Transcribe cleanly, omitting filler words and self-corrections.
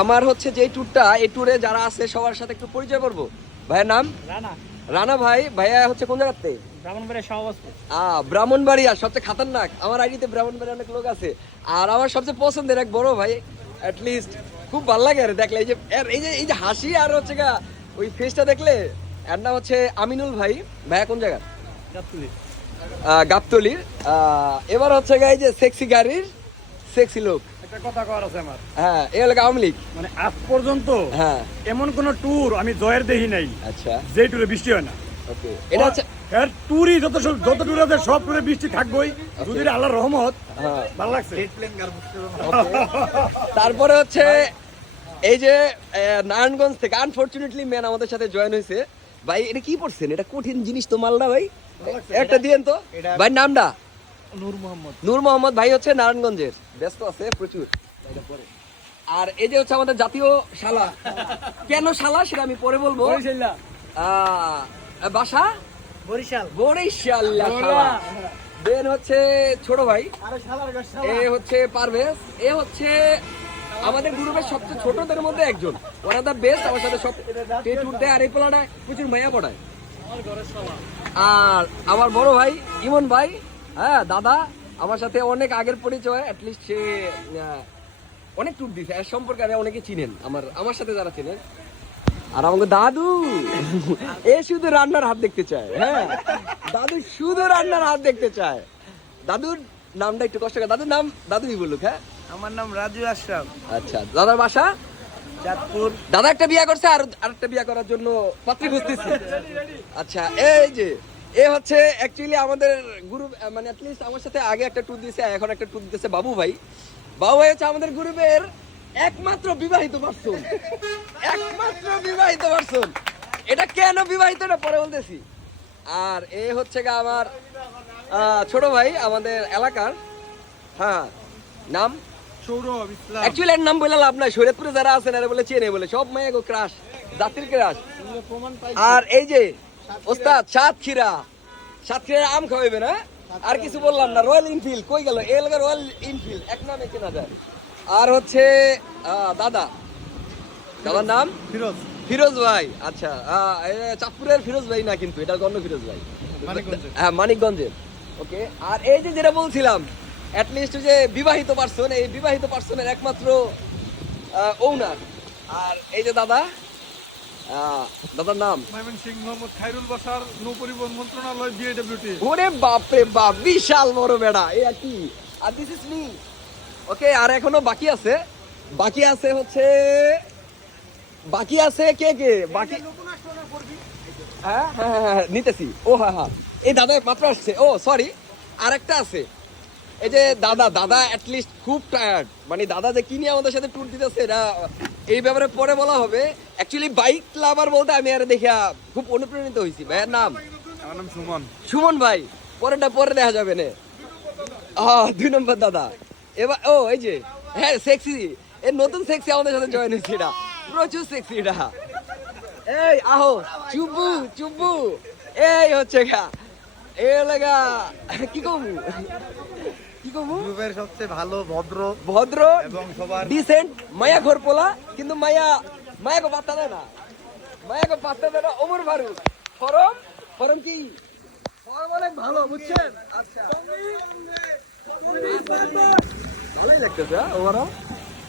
আমার হচ্ছে যে ট্যুরটা, এই ট্যুরে যারা আছে সবার সাথে একটু পরিচয় করবো। ভাইয়ের নাম রানা। রানা ভাই। ভাইয়া হচ্ছে কোন জায়গাতে? ব্রাহ্মণবাড়িয়া সহবাসপুর। ব্রাহ্মণবাড়িয়া সবচেয়ে খাতারনাক। আমার আইডিতে ব্রাহ্মণবাড়িয়া অনেক লোক আছে। আর আমার সবচেয়ে পছন্দের এক বড় ভাই, অ্যাটলিস্ট খুব ভালো লাগে আর দেখলে এই যে হাসি আর হচ্ছে গা ওই ফেসটা দেখলে। এর নাম হচ্ছে আমিনুল ভাই। ভাইয়া কোন জায়গার? গাবতলী। গাবতলীর। এবার হচ্ছে গা এই যে সেক্সি গাড়ির সেক্সি লোক। একটা কথা কওয়ার আছে আমার। হ্যাঁ, এই এলাকা আওয়ামী লীগ। মানে আজ পর্যন্ত হ্যাঁ এমন কোন ট্যুর আমি জয়ের দেখি নাই আচ্ছা, যে ট্যুরে বৃষ্টি হয় না। ওকে, এটা হচ্ছে এর ট্যুরই যত ট্যুর আছে সব ট্যুরে বৃষ্টি থাকবেই, যদি আল্লাহর রহমত। হ্যাঁ ভালো লাগছে। তারপরে হচ্ছে এই যে নারায়ণগঞ্জ থেকে আনফরচুনেটলি ম্যান আমাদের সাথে জয়েন হয়েছে। ভাই এটা কি পড়ছেন? এটা কঠিন জিনিস তো মালটা ভাই, একটা দিয়েন তো ভাই। নামটা নূর মোহাম্মদ। নূর মোহাম্মদ ভাই হচ্ছে নারায়ণগঞ্জের, ব্যস্ত আছে প্রচুর। আর এই যে হচ্ছে আমাদের জাতীয় শালা। কেন শালা সেটা আমি পরে বলবো। বাসা বরিশাল। বরিশাল শালা। দেন হচ্ছে ছোট ভাই, এ হচ্ছে পারভেজ, এ হচ্ছে আমাদের গ্রুপের সবচেয়ে ছোটদের মধ্যে একজন। ওয়ান অফ দ্য বেস্ট, আমার সাথে সব ট্যুর দেয়। আর এই পোলাটা প্রচুর মায়া পড়ায়। আর আমার বড় ভাই ইমন ভাই, হ্যাঁ দাদা, আমার সাথে অনেক আগের পরিচয়। অ্যাটলিস্ট সে অনেক ট্যুর দিছে, এর সম্পর্কে অনেকে চিনেন আমার সাথে যারা চিনেন। আর আমাকে দাদু, এ শুধু রান্নার হাত দেখতে চায়। হ্যাঁ, দাদু শুধু রান্নার হাত দেখতে চায়। দাদুর নামটা একটু কষ্ট করে, দাদুর নাম দাদুই বলুক। হ্যাঁ, আমার নাম রাজু আশরাফ। আচ্ছা, দাদার বাসা চাঁদপুর। দাদা একটা বিয়ে করছে আর আরেকটা বিয়ে করার জন্য পাত্রী খুঁজতেছি। আচ্ছা, এই যে এ হচ্ছে অ্যাকচুয়ালি আমাদের গ্রুপ, মানে অ্যাটলিস্ট আমার সাথে আগে একটা ট্যুর দিয়েছে, এখন একটা ট্যুর দিতেছে বাবু ভাই। বাবু ভাই হচ্ছে আমাদের গ্রুপের একমাত্র বিবাহিত পার্সন, একমাত্র বিবাহিত পার্সন। এটা কেন বিবাহিত এটা পরে বলতেছি। আর এ হচ্ছে গা আমার ছোট ভাই আমাদের এলাকার। হ্যাঁ, নাম সৌরভ ইসলাম। অ্যাকচুয়ালি এর নাম বলে লাভ নাই, শরীয়তপুরে যারা আছেন এরা বলে চেনে, বলে সব মায়া গো ক্রাশ, জাতির ক্রাশ। আর এই যে ওস্তাদ সাতক্ষীরা, সাতক্ষীরার আম খাওয়াবে না, আর কিছু বললাম না। রয়্যাল এনফিল্ড কই গেল? এই এলাকার রয়্যাল এনফিল্ড এক নামে চেনা যায়। আর হচ্ছে দাদা, দাদার নাম ফিরোজ। ফিরোজ ভাই। আচ্ছা, চাঁদপুরের ফিরোজ ভাই না, কিন্তু এটা অন্য ফিরোজ ভাই, হ্যাঁ মানিকগঞ্জের। ওকে, আর এই যে যেটা বলছিলাম, অ্যাটলিস্ট যে বিবাহিত পার্সন, এই বিবাহিত পার্সনের একমাত্র ওনার। আর এই যে দাদা, দাদার নাম ময়মনসিংহ মোহাম্মদ খায়রুল বাশার, নৌ পরিবহন মন্ত্রণালয়, বিএডব্লিউটি। ওরে বাপ রে বাপ, বিশাল বড় বেড়া এই আর কি। আর দিস ইজ মি। ওকে, আর এখনো বাকি আছে, বাকি আছে হচ্ছে, বাকি আছে কে কে বাকি। হ্যাঁ হ্যাঁ হ্যাঁ নিতেছি। ও হ্যাঁ হ্যাঁ, এই দাদা মাত্র আসছে। ও সরি, আরেকটা আছে। এই যে দাদা, দাদা অ্যাটলিস্ট খুব টায়ার্ড। মানে দাদা যে কি নিয়ে আমাদের সাথে ট্যুর দিতেছে এটা এই ব্যাপারে পরে বলা হবে। অ্যাকচুয়ালি বাইক লাভার বলতে আমি আর দেখা খুব অনুপ্রাণিত হয়েছি। ভাইয়ের নাম? আমার নাম সুমন। সুমন ভাই। পরেরটা পরে দেখা যাবে না। 2 নম্বর দাদা। এবার এই যে হ্যাঁ সেক্সি, এর নতুন সেক্সি আমাদের সাথে জয়েন হয়েছে। এটা প্রচুর সেক্সি এটা। এই আহো চুব্বু চুব্বু, এই হচ্ছে গা এ লাগা কি কমু, কি কমু, গ্রুপের সবচেয়ে ভালো ভদ্র ভদ্র এবং সবার ডিসেন্ট মায়া ঘর পোলা। কিন্তু মায়াকে পাত্তা দেয় না, মায়াকে পাত্তা দেয় না। ওমর ফারুক। ফরম ফরম কি? ফরম অনেক ভালো, বুঝছেন? আচ্ছা, ভালোই লাগতেছে ওভারঅল।